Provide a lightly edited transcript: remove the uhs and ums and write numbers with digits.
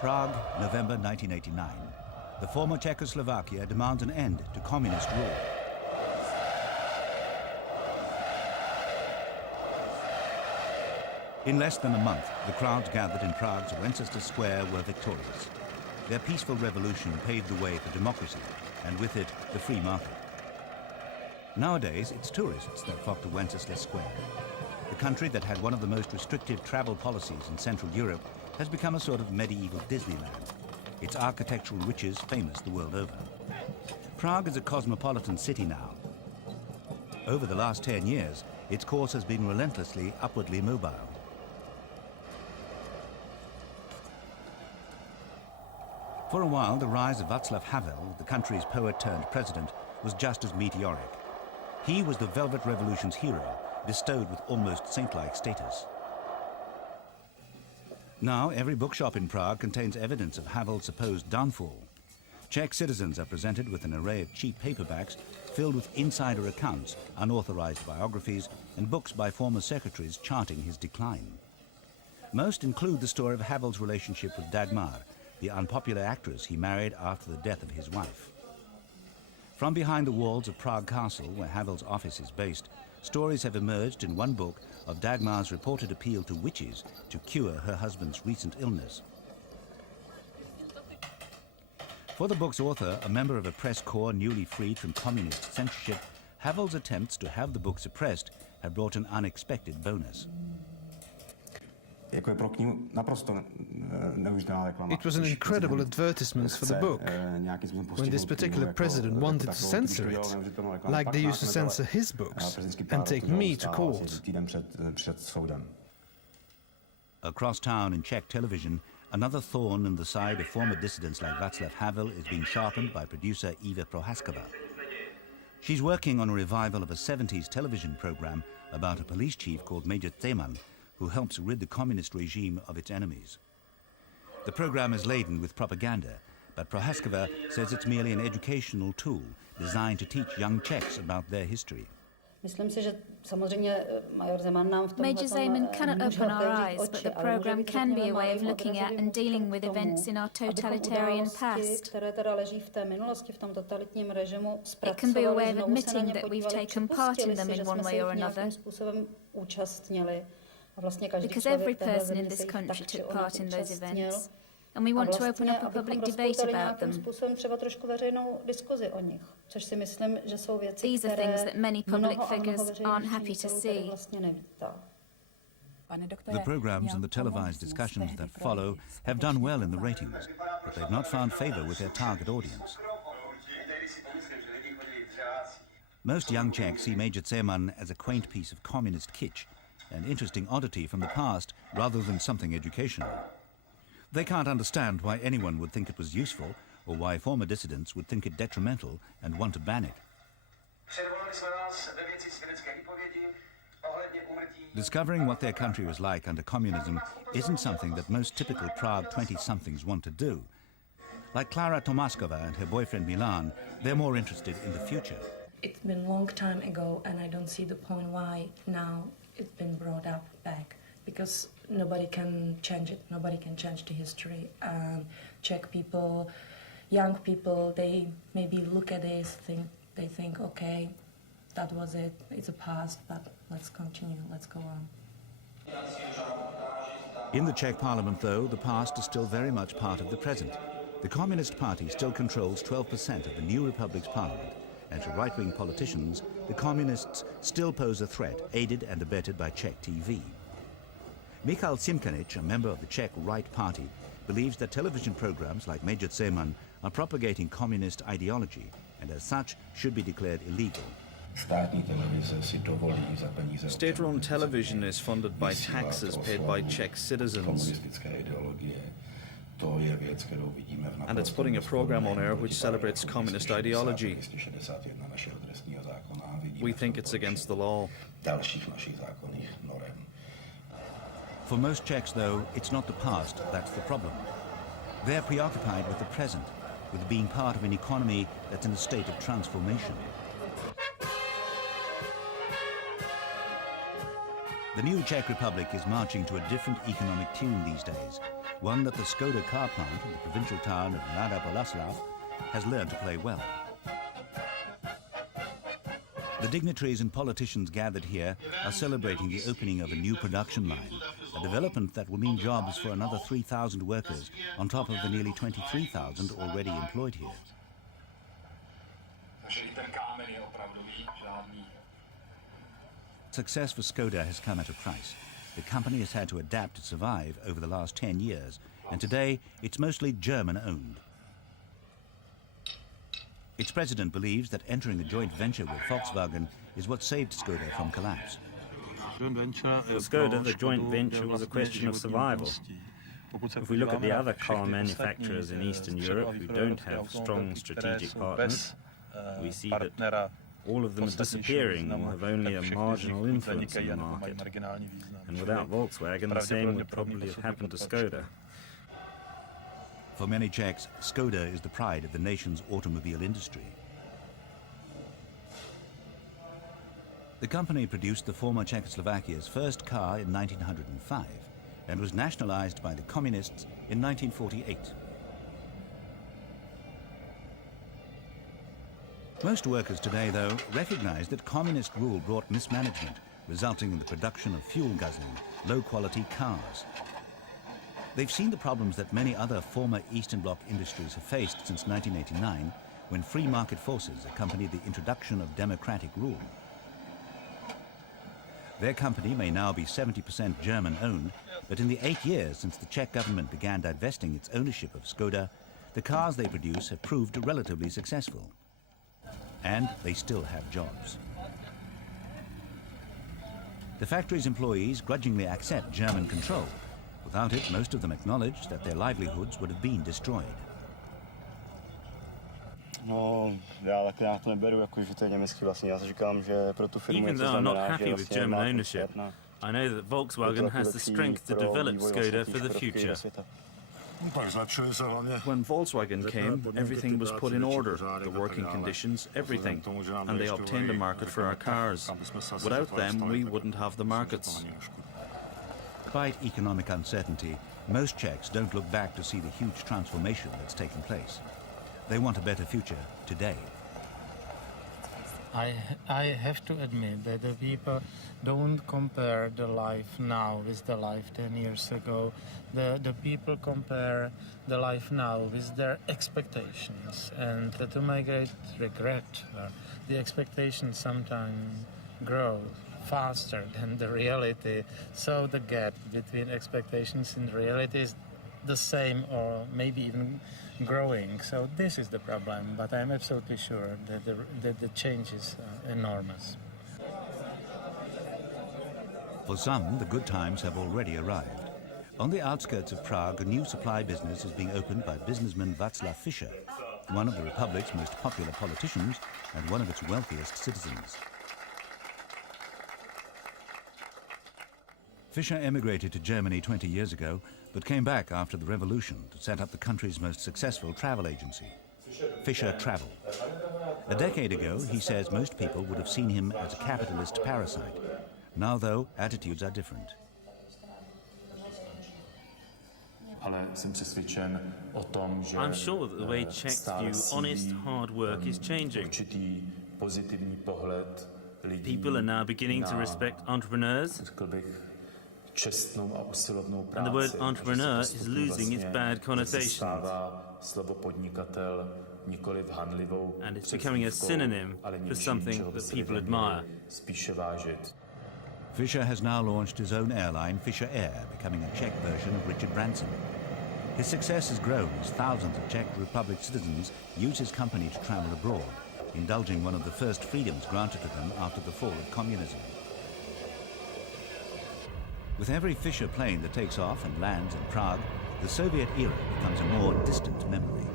Prague, November 1989. The former Czechoslovakia demands an end to communist rule. In less than a month, the crowds gathered in Prague's Wenceslas Square were victorious. Their peaceful revolution paved the way for democracy, and with it, the free market. Nowadays, it's tourists that flock to Wenceslas Square. The country that had one of the most restrictive travel policies in Central Europe has become a sort of medieval Disneyland. Its architectural riches famous the world over. Prague is a cosmopolitan city now. Over the last 10 years, its course has been relentlessly upwardly mobile. For a while, the rise of Vaclav Havel, the country's poet-turned-president, was just as meteoric. He was the Velvet Revolution's hero, bestowed with almost saint-like status. Now, every bookshop in Prague contains evidence of Havel's supposed downfall. Czech citizens are presented with an array of cheap paperbacks filled with insider accounts, unauthorized biographies, and books by former secretaries charting his decline. Most include the story of Havel's relationship with Dagmar, the unpopular actress he married after the death of his wife. From behind the walls of Prague Castle, where Havel's office is based, stories have emerged in one book of Dagmar's reported appeal to witches to cure her husband's recent illness. For the book's author, a member of a press corps newly freed from communist censorship, Havel's attempts to have the book suppressed have brought an unexpected bonus. It was an incredible advertisement for the book. When this particular president wanted to censor it, like they used to censor his books, and take me to court. Across town in Czech television, another thorn in the side of former dissidents like Václav Havel is being sharpened by producer Eva Prohaskova. She's working on a revival of a 70s television program about a police chief called Major Zeman, who helps rid the communist regime of its enemies. The program is laden with propaganda, but Prohaskova says it's merely an educational tool designed to teach young Czechs about their history. Major Zeman cannot open our eyes, but the program can be a way of looking at and dealing with events in our totalitarian past. It can be a way of admitting that we've taken part in them in one way or another. Because every person in this country took part in those events, and we want to open up a public debate about them. These are things that many public figures aren't happy to see. The programs and the televised discussions that follow have done well in the ratings, but they've not found favor with their target audience. Most young Czechs see Major Zeman as a quaint piece of communist kitsch, an interesting oddity from the past rather than something educational. They can't understand why anyone would think it was useful or why former dissidents would think it detrimental and want to ban it. Discovering what their country was like under communism isn't something that most typical Prague 20-somethings want to do. Like Klara Tomaskova and her boyfriend Milan, they're more interested in the future. It's been a long time ago, and I don't see the point why now it's been brought up back, because nobody can change it, nobody can change the history. Czech people, young people, they maybe look at this, they think, okay, that was it, it's a past, but let's continue, let's go on. In the Czech parliament, though, the past is still very much part of the present. The Communist Party still controls 12% of the new republic's parliament, and to right-wing politicians, the communists still pose a threat, aided and abetted by Czech TV. Michal Simkanic, a member of the Czech Right Party, believes that television programs like Major Zeman are propagating communist ideology and as such should be declared illegal. State-run television is funded by taxes paid by Czech citizens. And it's putting a program on air which celebrates communist ideology. We think it's against the law. For most Czechs, though, it's not the past that's the problem. They're preoccupied with the present, with being part of an economy that's in a state of transformation. The new Czech Republic is marching to a different economic tune these days. one that the Skoda car plant in the provincial town of Mladá Boleslav has learned to play well. The dignitaries and politicians gathered here are celebrating the opening of a new production line, a development that will mean jobs for another 3,000 workers on top of the nearly 23,000 already employed here. Success for Skoda has come at a price. The company has had to adapt to survive over the last 10 years, and today it's mostly German-owned. Its president believes that entering a joint venture with Volkswagen is what saved Skoda from collapse. For Skoda, the joint venture was a question of survival. If we look at the other car manufacturers in Eastern Europe who don't have strong strategic partners, we see that all of them are disappearing or have only a marginal influence in the market. And without Volkswagen, the same would probably have happened to Skoda. For many Czechs, Skoda is the pride of the nation's automobile industry. The company produced the former Czechoslovakia's first car in 1905 and was nationalized by the communists in 1948. Most workers today, though, recognize that communist rule brought mismanagement, resulting in the production of fuel-guzzling, low-quality cars. They've seen the problems that many other former Eastern Bloc industries have faced since 1989, when free market forces accompanied the introduction of democratic rule. Their company may now be 70% German-owned, but in the 8 years since the Czech government began divesting its ownership of Skoda, the cars they produce have proved relatively successful. And they still have jobs. The factory's employees grudgingly accept German control. Without it, most of them acknowledge that their livelihoods would have been destroyed. Even though I'm not happy with German ownership, I know that Volkswagen has the strength to develop Skoda for the future. When Volkswagen came, everything was put in order, the working conditions, everything, and they obtained a market for our cars. Without them, we wouldn't have the markets. Despite economic uncertainty, most Czechs don't look back to see the huge transformation that's taken place. They want a better future today. I have to admit that the people don't compare the life now with the life 10 years ago. The people compare the life now with their expectations. And to my great regret, the expectations sometimes grow faster than the reality. So the gap between expectations and reality is the same or maybe even growing. So this is the problem, but I'm absolutely sure that the change is enormous. For some, the good times have already arrived. On the outskirts of Prague, a new supply business is being opened by businessman Václav Fischer, one of the Republic's most popular politicians and one of its wealthiest citizens. Fischer emigrated to Germany 20 years ago, but came back after the revolution to set up the country's most successful travel agency, Fischer Travel. A decade ago, he says most people would have seen him as a capitalist parasite. Now, though, attitudes are different. I'm sure that the way Czechs view honest, hard work is changing. People are now beginning to respect entrepreneurs, and the word entrepreneur is losing its bad connotations. And it's becoming a synonym for something that people admire. Fischer has now launched his own airline, Fischer Air, becoming a Czech version of Richard Branson. His success has grown as thousands of Czech Republic citizens use his company to travel abroad, indulging one of the first freedoms granted to them after the fall of communism. With every Fischer plane that takes off and lands in Prague, the Soviet era becomes a more distant memory.